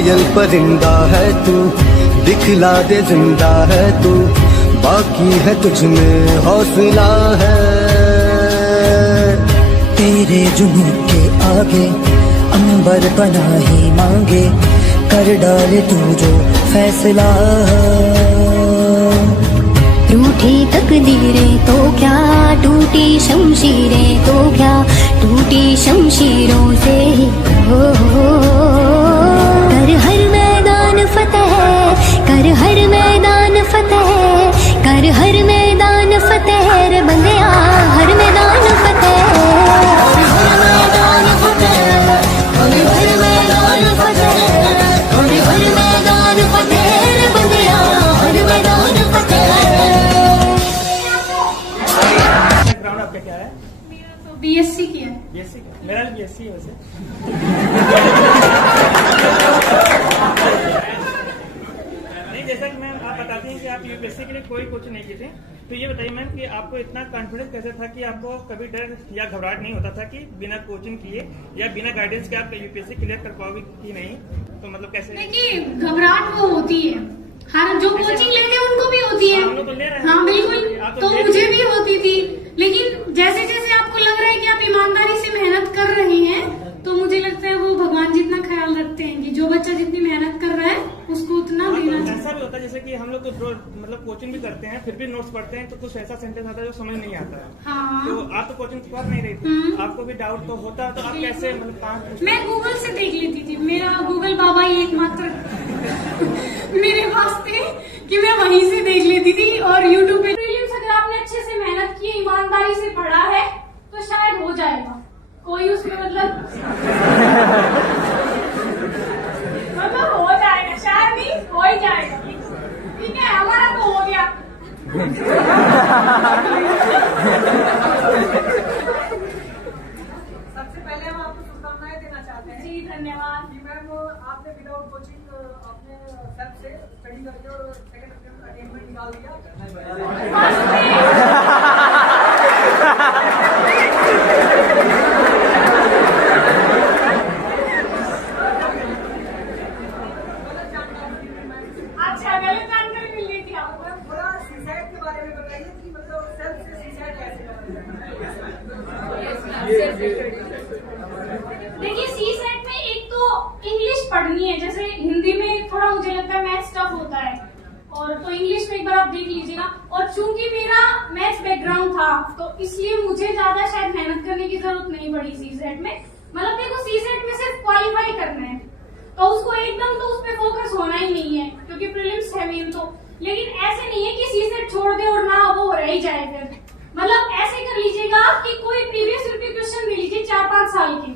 घायल परिंदा है तू, दिखला दे जिंदा है तू, बाकी है तुझ में हौसला है। तेरे जुनून के आगे अंबर पनाही मांगे, कर डाले तू जो फैसला। रूठी तकदीरें तो क्या, टूटी शमशीरें तो क्या, टूटी शमशीरों से ही हो। कर हर मैदान फतेह, कर हर मैदान फतेह, कर हर मैदान फतेह रे बंदिया, हर मैदान फतेह, हर मैदान फतेह, हर मैदान फतेह, हर मैदान फतेह रे बंदिया, हर मैदान फतेह। ग्राउंड आपका क्या है? मेरा तो बीएससी किया है। बीएससी का? मेरा भी बीएससी है वैसे। नहीं, जैसा कि मैम आप बताती हैं कि आप यूपीएससी के लिए कोई कोचिंग नहीं की थी, तो ये बताइए मैम कि आपको इतना कॉन्फिडेंस कैसे था कि आपको कभी डर या घबराहट नहीं होता था कि बिना कोचिंग किए या बिना गाइडेंस के आप यूपीएससी क्लियर कर पाओगे कि नहीं? तो मतलब कैसे? देखिए, घबराहट वो होती है, हर जो कोचिंग लेते हैं उनको भी होती है। हम लोग तो ले रहे हैं। हाँ बिल्कुल, तो मुझे भी होती थी, लेकिन जैसे जैसे आपको लग रहा है कि आप ईमानदारी से मेहनत कर रहे हैं, तो मुझे लगता है वो भगवान जितना ख्याल रखते हैं कि जो बच्चा जितनी मेहनत कर रहा है उसको उतना देना चाहिए। ऐसा भी होता है जैसे कि हम लोग तो मतलब कोचिंग भी करते हैं, फिर भी नोट्स पढ़ते हैं, तो कुछ ऐसा सेंटेंस आता है जो समझ नहीं आता है। हाँ। तो आप तो कोचिंग कर नहीं रही थी, आपको भी डाउट तो होता है, तो आप कैसे मतलब कहाँ? मैं गूगल से देख लेती थी, मेरा गूगल बाबा ही एकमात्र मेरे पास थे कि मैं वहीं से देख लेती थी। और यूट्यूब पे प्रीलिम्स अगर आपने अच्छे से मेहनत की, ईमानदारी से पढ़ा है, तो शायद हो जाएगा। कोई उसमें मतलब हो जाएगा, शायद नहीं, हो ही जाएगा। ठीक है, हमारा तो हो गया। सबसे पहले हम आपको शुभकामनाएं देना चाहते हैं। जी धन्यवाद। जी मैम, आपने विदाउट कोचिंग अपने सेल्फ से स्टडी करके और सेकंड अटेम्प्ट निकाल दिया। अच्छा, गलत जानकारी मिल रही थी आपको। थोड़ा सुसाइड के बारे में बताइए कि मतलब सेल्फ से सुसाइड कैसे देखिए, सी सेट में एक तो इंग्लिश पढ़नी है, जैसे हिंदी में थोड़ा मुझे लगता है मैथ्स टफ होता है, और तो इंग्लिश में एक बार आप देख लीजिएगा। और चूंकि मेरा मैथ्स बैकग्राउंड था, तो इसलिए मुझे ज्यादा शायद मेहनत करने की जरूरत नहीं पड़ी सी सेट में। मतलब देखो, सी सेट में सिर्फ क्वालिफाई करना है, तो उसको एकदम तो उस पर फोकस होना ही नहीं है, क्योंकि प्रीलिम्स है मेन तो। लेकिन ऐसे नहीं है कि सी सेट छोड़ दे और ना वो रह ही जाए। फिर मतलब ऐसे कर लीजिएगा कि कोई प्रीवियस ईयर के क्वेश्चन ले लीजिए 4-5 साल के,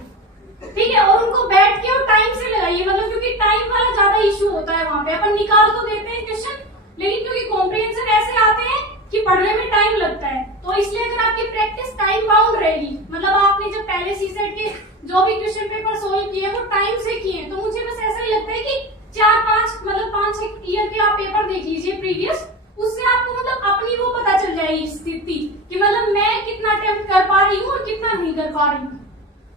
ठीक है, और उनको बैठ के और टाइम से लगाइए। मतलब क्योंकि टाइम वाला ज्यादा इशू होता है वहां पे। अपन निकाल तो देते हैं क्वेश्चन, लेकिन क्योंकि कॉम्प्रिहेंशन ऐसे आते हैं कि पढ़ने में टाइम लगता है, तो इसलिए अगर आपकी प्रैक्टिस टाइम बाउंड रहेगी, मतलब आपने जब पहले सी सेट के जो भी क्वेश्चन पेपर सोल्व किए वो टाइम से किए, तो मुझे बस ऐसा ही लगता है कि 4-5 मतलब 5-6 ईयर के आप पेपर देख लीजिए प्रीवियस, उससे आपको मतलब अपनी वो पता चल जाएगी स्थिति कि मतलब मैं कितना अटेम्प्ट कर पा रही हूँ और कितना नहीं कर पा रही हूँ।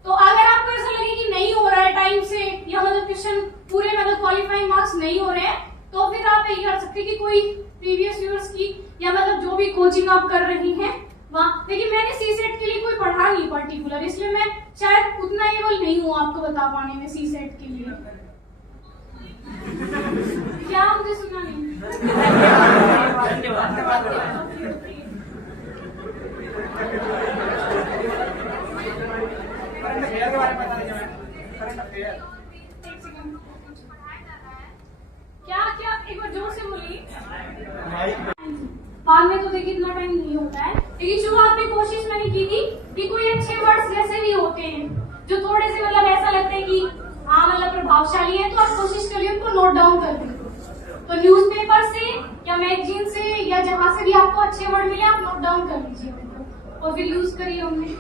तो अगर आपको ऐसा लगे कि नहीं हो रहा है टाइम से, या मतलब क्वेश्चन पूरे मतलब क्वालिफाइंग मार्क्स नहीं हो रहे हैं, तो फिर आप यही कर सकते हैं कि कोई प्रीवियस ईयर्स की या मतलब जो भी कोचिंग आप कर रही हैं वहाँ। लेकिन मैंने सी सेट के लिए कोई पढ़ा नहीं पर्टिकुलर, इसलिए मैं शायद उतना एबल नहीं हूँ आपको बता पाने में सी सेट के लिए। क्या मुझे सुना नहीं? क्या क्या एक बार जोर से बोलिए। बाद में तो देखिए इतना टाइम नहीं होता है, लेकिन शुरुआत में कोशिश मैंने की थी कि कोई अच्छे वर्ड्स जैसे भी होते हैं जो थोड़े से मतलब ऐसा लगता है कि हाँ मतलब प्रभावशाली है, तो आप कोशिश करिए उनको नोट डाउन कर दीजिए। तो न्यूज़पेपर से या मैगजीन से या जहाँ से भी आपको अच्छे वर्ड मिले आप नोट डाउन कर लीजिए उनको और फिर यूज करिए उन्हें।